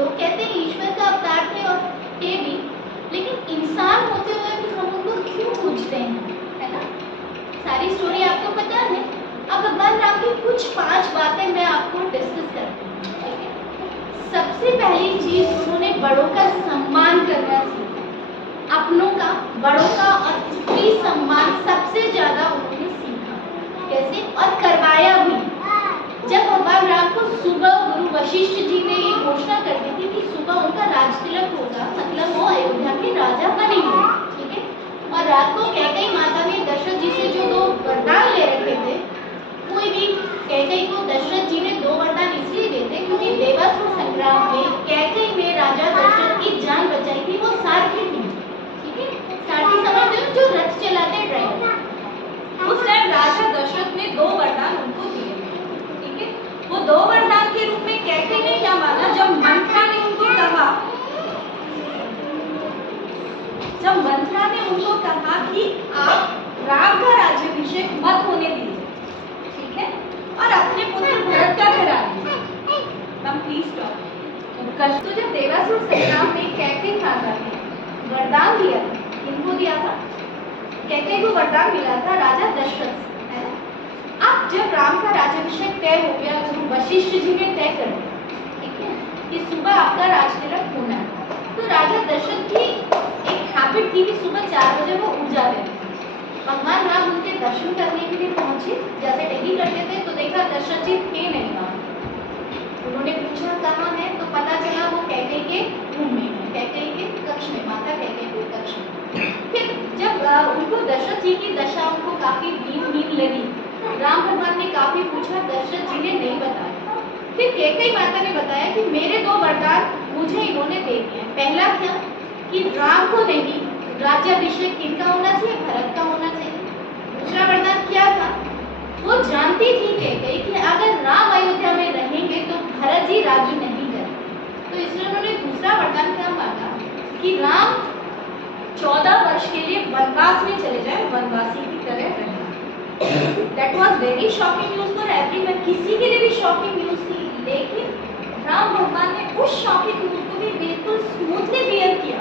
लोग कहते हैं ईश्वर का अवतार थे और थे भी, लेकिन इंसान होते हुए भी हम उनको क्यों पूजते हैं, है ना। सारी स्टोरी आपको पता है। अब भगवान राम की कुछ 5 बातें मैं आपको डिस्कस करती हूँ, ठीक है। सबसे पहली चीज, उन्होंने बड़ों का सम्मान करना सीखा, अपनों का, बड़ों का और स्त्री सम्मान सबसे ज्यादा उन्होंने सीखा। कैसे? और करवाया भी। जब भगवान राम को सुबह गुरु वशिष्ठ जी ने ये घोषणा कर दी थी कि सुबह उनका राज तिलक होगा, मतलब वो अयोध्या के राजा बनेंगे, ठीक है। और रात को कैकेयी माता ने दशरथ जी से जो 2 वरदान ले रखे थे, कोई भी कैकेयी को दशरथ जी ने 2 वरदान इसलिए देते क्योंकि देवासुर संग्राम में कैकेयी ने राजा दशरथ की जान बचाई थी। वो सारथी थी, ठीक है। सारथी समझते हो, जो रथ चलाते ड्राइवर। उस टाइम राजा दशरथ ने 2 वरदान उनको दिए, ठीक है। वो 2 वरदान के रूप में कैकेयी ने क्या माना, जब मंत्रा ने उनको कहा कि आप राम का राज्याभिषेक मत होने दीजिए, ठीक है, और अपने पुत्र भरत का करा दीजिए। Please stop. तो जब देवासुर संग्राम में कैकेयी माता ने वरदान दिया था, किनको दिया था? कैकेयी को वरदान मिला था राजा दशरथ से, है ना। अब जब राम का राज्याभिषेक तय हो गया, गुरु वशिष्ठ जी ने तय कर दिया, ठीक है, कि सुबह आपका राज तिलक होना है, तो राजा दशरथ की एक हैबिट थी कि सुबह 4 बजे वो उठ जाते थे। भगवान राम उनके दर्शन करने के लिए पहुंचे, जैसे डेली करते थे, तो देखा दशरथ जी थे नहीं वहाँ। उन्होंने पूछा कहाँ है, तो पता चला वो कैकेयी के रूम में है, कैकेयी के कक्ष में, माता कैकेयी के कक्ष में। फिर जब उनको दशरथ जी की दशा उनको काफी दीन लगी, राम भगवान ने काफी पूछा, दशरथ जी ने नहीं बताया। फिर कैकेयी माता ने बताया कि मेरे 2 वरदान मुझे इन्होंने दे दिए। पहला क्या, कि राम को नहीं, राज्याभिषेक किनका होना चाहिए? भरत का होना चाहिए। दूसरा वरदान क्या था? वो जानती थी कैकेयी कि अगर राम अयोध्या में रहेंगे तो भरत जी राज्य नहीं करेंगे, तो इसलिए उन्होंने दूसरा वरदान क्या मांगा कि राम 14 वर्ष के लिए वनवास में चले जाए, वनवासी की तरह रहे। That was very shocking news for everyone, किसी के लिए भी शॉकिंग न्यूज थी, लेकिन राम भगवान ने उस शॉकिंग न्यूज को भी बिल्कुल स्मूथली बियर किया,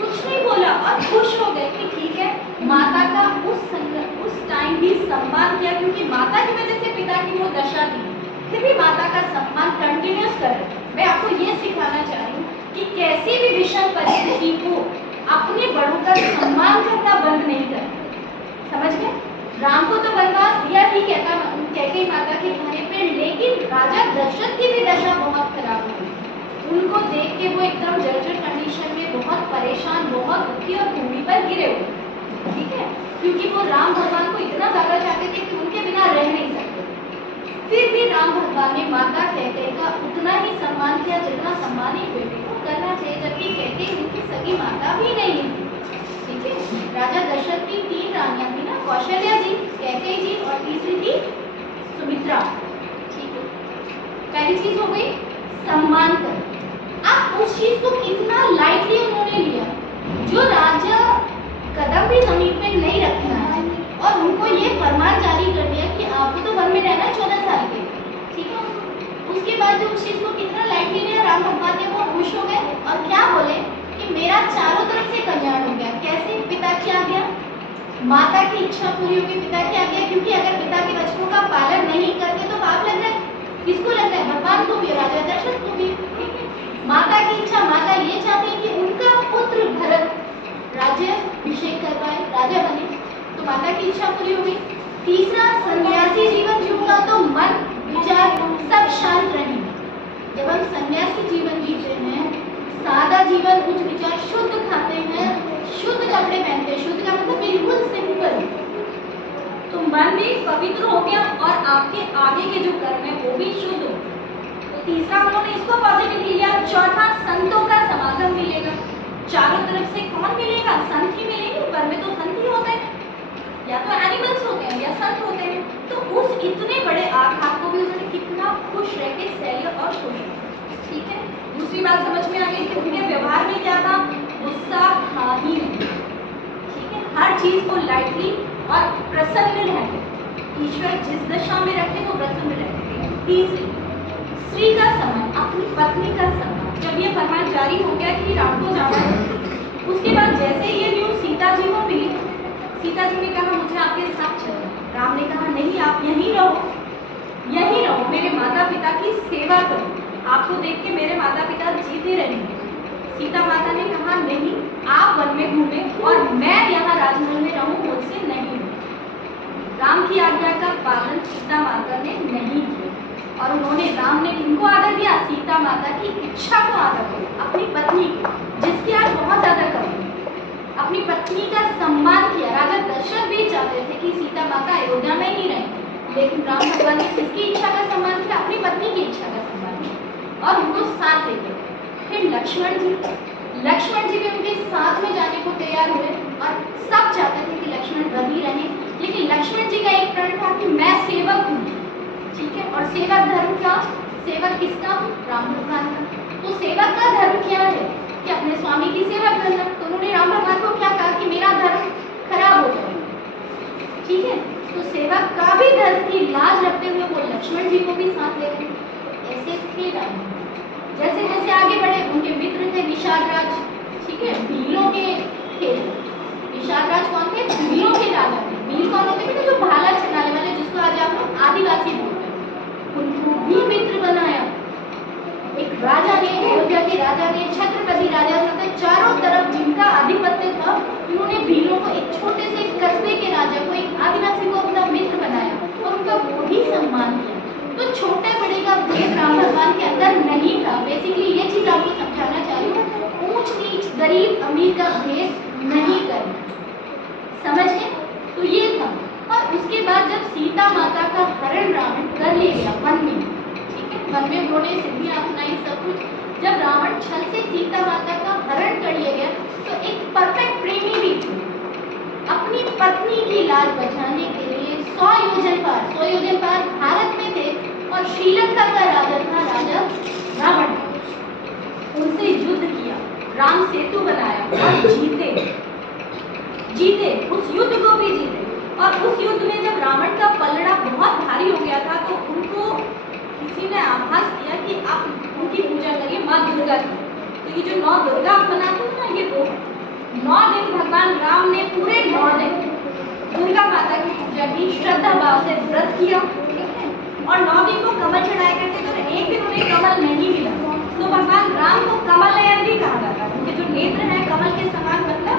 कुछ नहीं बोला और खुश हो गए कि ठीक है। माता का उस टाइम भी सम्मान किया, क्योंकि माता की वजह से पिता की वो दशा थी, फिर भी माता का सम्मान कंटिन्यूस कर रहे। मैं आपको ये सिखाना चाह रही हूँ कि कैसी भी विषम परिस्थिति को अपने बड़ों का सम्मान करना बंद नहीं करना, समझ गए। राम को तो वनवास दिया ही कैकेयी माता के कहने पे, लेकिन राजा दशरथ की भी दशा बहुत खराब हुई। उनको देख के वो एकदम जर्जर कंडीशन में, बहुत परेशान, बहुत दुखी और भूमि पर गिरे हुए, ठीक है, क्योंकि वो राम भगवान को इतना ज्यादा चाहते थे कि उनके बिना रह नहीं सकते। फिर भी राम भगवान ने माता कैकेयी का उतना ही सम्मान किया जितना सम्मान एक बेटे को करना चाहिए, जबकि कैकेयी उनकी सगी माता भी नहीं थी, ठीक है। राजा दशरथ की 3 रानियां थी ना, कौशल्या जी, कैकेयी जी और तीसरी थी सुमित्रा, ठीक है। पहली चीज हो गई सम्मान कर। अब उस चीज को कितना लाइटली उन्होंने लिया, जो राजा कदम भी जमीन पे नहीं रखना है, और उनको ये फरमान जारी कर दिया कि आपको तो वन में रहना है 14 साल के, ठीक है। उसके बाद जो उस चीज को कितना लाइटली लिया राम भगवान ने, वो खुश हो गए और क्या बोले कि मेरा चारों तरफ से कल्याण हो गया। कैसे? पिता की आज्ञा, माता की इच्छा पूरी होगी, पिता की आज्ञा, क्योंकि अगर पिता के वचनों का पालन नहीं करते तो पाप लग जाए। किसको लगता है? भगवान को भी, राजा दशरथ को भी, ठीक है। माता की इच्छा, माता ये चाहती है कि उनका पुत्र भरत राज्याभिषेक करवाए, राजा बने, तो माता की इच्छा पूरी हो गई। तीसरा, सन्यासी जीवन जीऊंगा तो मन विचार सब शांत रहेंगे। जब हम सन्यासी जीवन जीते हैं, सादा जीवन, उच्च विचार, शुद्ध खाते हैं, शुद्ध कपड़े पहनते हैं, शुद्ध का मतलब बिल्कुल सिंपल, तो मन भी पवित्र हो गया और आपके आगे के जो कर्म है वो भी शुद्ध हो। तो तीसरा उन्होंने इसको पॉजिटिव लिया। चौथा, संतों का समागम मिलेगा, चारों तरफ से कौन मिलेगा? संत ही मिलेंगे। वन में तो संत ही होते हैं, या तो एनिमल्स होते हैं या संत होते हैं। तो उस इतने बड़े आघात को भी उन्होंने कितना खुश रह के सह और खुश, ठीक है। दूसरी बात समझ में आ गई कि उनके व्यवहार में क्या था? गुस्सा था ही नहीं, ठीक है। हर चीज को लाइटली और प्रसन्न रहते, ईश्वर जिस दशा में रखे वो प्रसन्न रहते। तीसरी, स्त्री का सम्मान, अपनी पत्नी का सम्मान। फरमान जारी हो गया कि राम को जाना है। उसके बाद जैसे ये न्यूज़ सीता जी को मिली, सीता जी ने कहा मुझे आपके साथ चलना। राम ने कहा नहीं, आप यहीं रहो, मेरे माता पिता की सेवा करो, आपको देख के मेरे माता पिता जीते रहेंगे। सीता माता ने कहा नहीं, आप वन में घूमें और मैं यहाँ राजमहल में रहूं, मुझसे नहीं। राम की आज्ञा का पालन सीता माता ने नहीं किया और राम ने किनको आदर दिया? सीता माता की इच्छा को आदर दिया, अपनी पत्नी को, जिसकी आज बहुत ज्यादा कमी है। अपनी पत्नी का सम्मान किया। राजा दशरथ भी चाहते थे कि सीता माता अयोध्या में ही रहे, लेकिन राम भगवान ने किसकी इच्छा का सम्मान किया? अपनी पत्नी की इच्छा का सम्मान किया और उनको साथ लेकर। फिर लक्ष्मण जी भी उनके साथ में जाने को तैयार हुए और सब चाहते थे कि लक्ष्मण वहीं रहे, लेकिन लक्ष्मण जी का एक प्रण था कि मैं सेवक हूँ, ठीक है, और सेवक धर्म का, सेवक किसका? राम भगवान का। तो सेवक का धर्म क्या है? कि अपने स्वामी की सेवा करना। तो उन्होंने राम भगवान को क्या कहा कि मेरा धर्म खराब हो जाए, ठीक है। तो सेवक का भी धर्म की लाज रखते हुए वो लक्ष्मण जी को भी साथ ले गए। ऐसे थे राम। जैसे जैसे आगे बढ़े उनके मित्र थे निषादराज, ठीक है, भीलों के थे। निषादराज कौन थे? भीलों के राजा थे। भील कौन होते थे? जो भाला चलाने वाले, जिसको आज आप लोग आदिवासी बोलते हैं, उनको भी मित्र बनाया। एक राजा ने, अयोध्या के राजा ने, छत्रपति राजा से चारों तरफ जिनका आधिपत्य था, उन्होंने भीलों को, एक छोटे से कस्बे के राजा को, एक आदिवासी को अपना मित्र बनाया और उनका वो भी सम्मान किया। तो छोटे बड़े का भेद राम भगवान के अंदर नहीं था। बेसिकली ये चीज आपको समझाना चाह रही हूँ, ऊंच नीच, गरीब अमीर का भेद नहीं करना, समझ गए? तो ये था। और उसके बाद जब सीता माता का हरण रावण कर ले गया वन में, ठीक है, वन में उन्होंने सिद्धियां अपनाई, सब कुछ। जब रावण छल से सीता माता का हरण कर लिया गया, तो एक परफेक्ट प्रेमी भी अपनी पत्नी की लाज बचाने के लिए 100 योजन पार भारत में थे और श्रीलंका का राजा था, राजा रावण। उनसे युद्ध किया, राम सेतु बनाया और जीते, उस युद्ध को भी जीते। और उस युद्ध में जब रावण का पलड़ा बहुत भारी हो गया था, तो उनको किसी ने आभास किया कि आप उनकी पूजा करिए, माँ दुर्गा की। तो ये जो 9 दुर्गा आप बनाते हो ना, ये वो 9 दिन भगवान राम ने, पूरे 9 दिन दुर्गा माता की पूजा की, श्रद्धा भाव से व्रत किया, ठीक है। और 9 दिन को कमल चढ़ाया करते थे, तो एक दिन उन्हें कमल नहीं मिला, तो भगवान राम को कमल नयन भी कहा जाता है। उनके जो नेत्र हैं कमल के समान, मतलब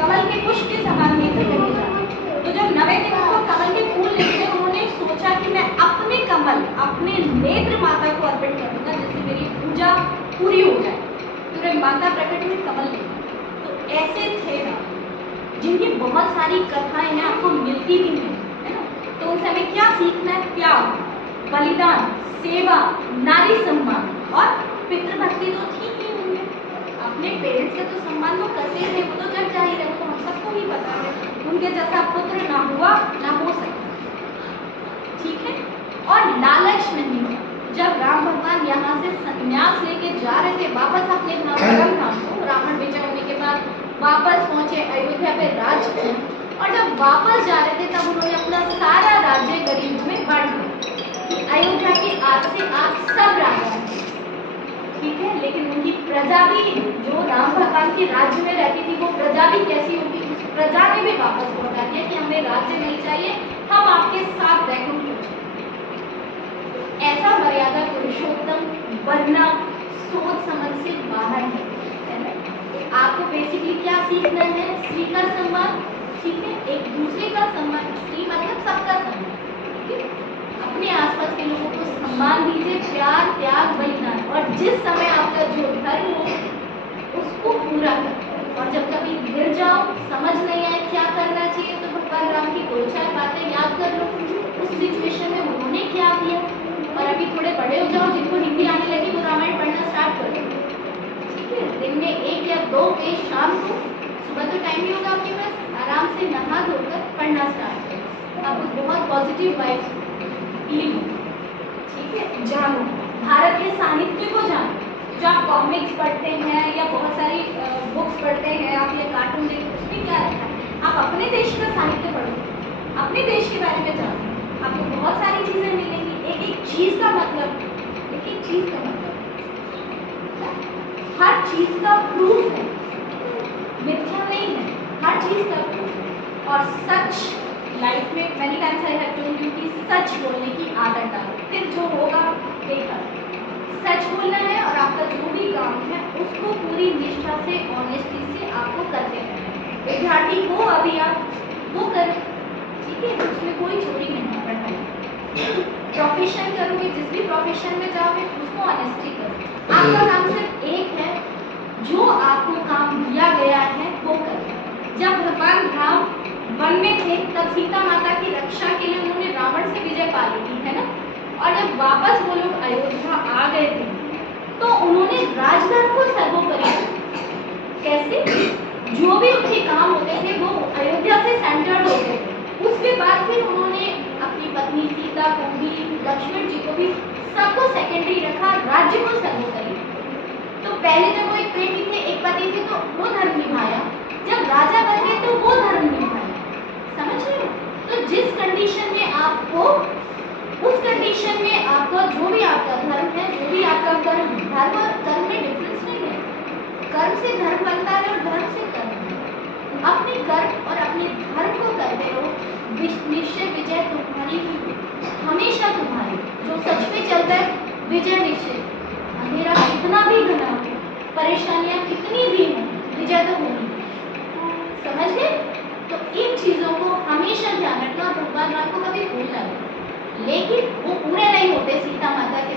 कमल के पुष्प के समान नेत्र कहे जाते हैं। तो जब 9वें दिन को कमल के फूल लेते, उन्होंने सोचा कि मैं अपने कमल, अपने नेत्र माता को अर्पित करूंगा, जिससे मेरी पूजा पूरी हो जाए। तो माता प्रकट हुई कमल लेकर। तो ऐसे थे ना, जिनकी बहुत सारी कथाएं हैं, आपको मिलती भी हैं, है ना। तो उनसे हमें क्या सीखना है? त्याग, बलिदान, सेवा, नारी सम्मान और पितृभक्ति तो थी ही उनमें। अपने पेरेंट्स से तो सम्मान तो करते थे, वो तो जग जाहिर है, वो तो हम सबको ही पता है। उनके जैसा पुत्र ना हुआ, ना हो सकता, ठीक है। और लालच नहीं था। जब राम भगवान यहाँ से संन्यास लेके जा रहे थे वापस अपने परम धाम को, रावण विजय होने के बाद वापस पहुंचे अयोध्या पे राज किया, और जब वापस जा रहे थे तब उन्होंने अपना सारा राज्य गरीबों में बांट दिया। अयोध्या के आज से आप सब राजा हैं, ठीक है, लेकिन उनकी प्रजा भी, जो राम भगवान के राज्य में रहती थी, वो प्रजा भी कैसी होगी? उस प्रजा ने भी वापस लौटा दिया कि हमें राज्य नहीं चाहिए, हम आपके साथ बैकुंठ में। ऐसा मर्यादा पुरुषोत्तम बनना सोच समझ से बाहर है ना। आपको बेसिकली क्या सीखना है? स्त्री का सम्मान, ठीक है, एक दूसरे का सम्मान। स्त्री मतलब सबका सम्मान, ठीक है। अपने आसपास के लोगों को सम्मान दीजिए, प्यार, त्याग, बलिदान। और जिस समय आपका जो धर्म हो उसको पूरा करें। और जब कभी गिर जाओ, समझ नहीं आए क्या करना चाहिए, तो भगवान राम की 2-4 बातें याद कर लो, उस सिचुएशन में उन्होंने क्या किया। और अभी थोड़े बड़े हो जाओ, जिनको हिंदी आने लगी, वो रामायण पढ़ना स्टार्ट कर दो, ठीक है। दिन में 1 या 2 पेज शाम को, सुबह तो टाइम ही होगा आपके पास, आराम से नहा धोकर पढ़ना स्टार्ट करो। आपको बहुत पॉजिटिव वाइब्स फील हो, ठीक है। जानो, भारत के साहित्य को जानो। जो आप कॉमिक्स पढ़ते हैं या बहुत सारी बुक्स पढ़ते हैं, आप ये कार्टून देखते हैं, उसमें क्या रहता है? आप अपने देश का साहित्य पढ़ो, अपने देश के बारे में जानो, आपको बहुत सारी चीजें मिलेंगी। एक चीज का मतलब, एक चीज का मतलब हर चीज का प्रूफ है, मिथ्या नहीं है, हर चीज का प्रूफ है। और सच लाइफ में many times I have told you कि सच बोलने की आदत डालो, फिर जो होगा देखा। सच बोलना है और आपका जो भी काम है उसको पूरी निष्ठा से, ऑनेस्टी से आपको करते रहना है। विद्यार्थी हो अभी आप, वो करें, ठीक है, उसमें कोई चोरी नहीं है पढ़ाई। प्रोफेशन करोगे, जिस भी प्रोफेशन में जाओगे उसको ऑनेस्टी करो। आपका काम सिर्फ एक है, जो आपको काम दिया गया है वो करें। जब भगवान राम वन में थे तब सीता माता की रक्षा के लिए उन्होंने रावण से विजय पा ली थी, है ना। और जब वापस वो लोग अयोध्या आ गए थे तो उन्होंने राजधर्म को सर्वोपरि, कैसे, जो भी उनके काम होते थे वो अयोध्या से सेंटर्ड होते थे। उसके बाद फिर उन्होंने अपनी पत्नी सीता को भी, लक्ष्मण जी को भी, सबको सेकेंडरी रखा, राज्य को सर्वोपरि। तो पहले जब वो एक प्रेमी थे, एक पति थे, तो वो धर्म निभाया, जब राजा बन गए तो वो धर्म निभाया। समझ रहे हो? तो जिस कंडीशन में आपको, उस कंडीशन में आपका जो भी आपका धर्म है, जो भी आपका कर्म, धर्म और कर्म में डिफरेंस नहीं है। कर्म से धर्म बनता है और धर्म से कर्म। अपने कर्म और अपने धर्म को करते रहो, निश्चय विजय तुम्हारी ही, हमेशा तुम्हारी। जो सच पे चलता है विजय निश्चित। अंधेरा कितना भी घना हो, परेशानियां कितनी भी हो, विजय तो होगी। समझ गए? तो इन चीजों को हमेशा ध्यान रखना और भगवान राम को कभी भूलना नहीं। लेकिन वो पूरे नहीं होते सीता माता के